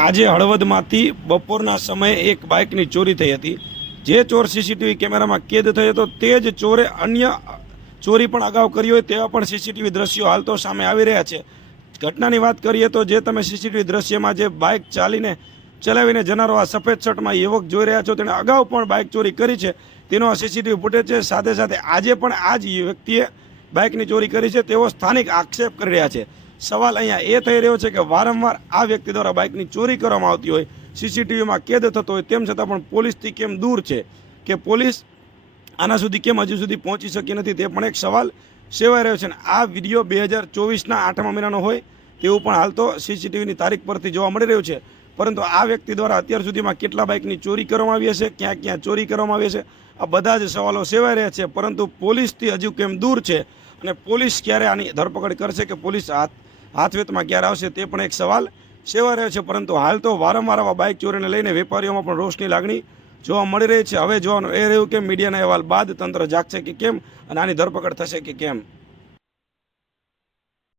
આજે હળવદમાંથી બપોરના સમયે એક બાઇકની ચોરી થઈ હતી। જે ચોર સીસીટીવી કેમેરામાં કેદ થયો હતો તે જ ચોરે અન્ય ચોરી પણ અગાઉ કરી હોય તેવા પણ સીસીટીવી દ્રશ્યો હાલ તો સામે આવી રહ્યા છે। ઘટનાની વાત કરીએ તો જે તમે સીસીટીવી દ્રશ્યમાં જે બાઇક ચલાવીને જનારો આ સફેદ શર્ટમાં યુવક જોઈ રહ્યા છો, તેણે અગાઉ પણ બાઇક ચોરી કરી છે તેનો આ સીસીટીવી ફૂટેજ છે। સાથે સાથે આજે પણ આ જ વ્યક્તિએ બાઇકની ચોરી કરી છે તેવો સ્થાનિક આક્ષેપ કરી રહ્યા છે। સવાલ અહીંયા એ થઈ રહ્યો છે કે વારંવાર આ વ્યક્તિ દ્વારા બાઇકની ચોરી કરવામાં આવતી હોય, સીસીટીવીમાં કેદ થતો હોય, તેમ છતાં પણ પોલીસથી કેમ દૂર છે, કે પોલીસ આના સુધી કેમ હજુ સુધી પહોંચી શકી નથી, તે પણ એક સવાલ સેવાઈ રહ્યો છે। અને આ વિડીયો 2024ના 8મા મહિનાનો હોય તેવું પણ હાલ તો સીસીટીવીની તારીખ પરથી જોવા મળી રહ્યું છે। પરંતુ આ વ્યક્તિ દ્વારા અત્યાર સુધીમાં કેટલા બાઇકની ચોરી કરવામાં આવી હશે, ક્યાં ક્યાં ચોરી કરવામાં આવી હશે, આ બધા જ સવાલો સેવાઈ રહ્યા છે। પરંતુ પોલીસથી હજુ કેમ દૂર છે અને પોલીસ ક્યારે આની ધરપકડ કરશે કે પોલીસ હાથવેતમાં ક્યારે આવશે, તે પણ એક સવાલ સેવાઈ રહ્યો છે। પરંતુ હાલ તો વારંવાર આવા બાઇક ચોરીને લઈને વેપારીઓમાં પણ રોષની લાગણી જોવા મળી રહી છે। હવે જોવાનું એ રહ્યું કે મીડિયાના અહેવાલ બાદ તંત્ર જાગશે કે કેમ અને આની ધરપકડ થશે કે કેમ।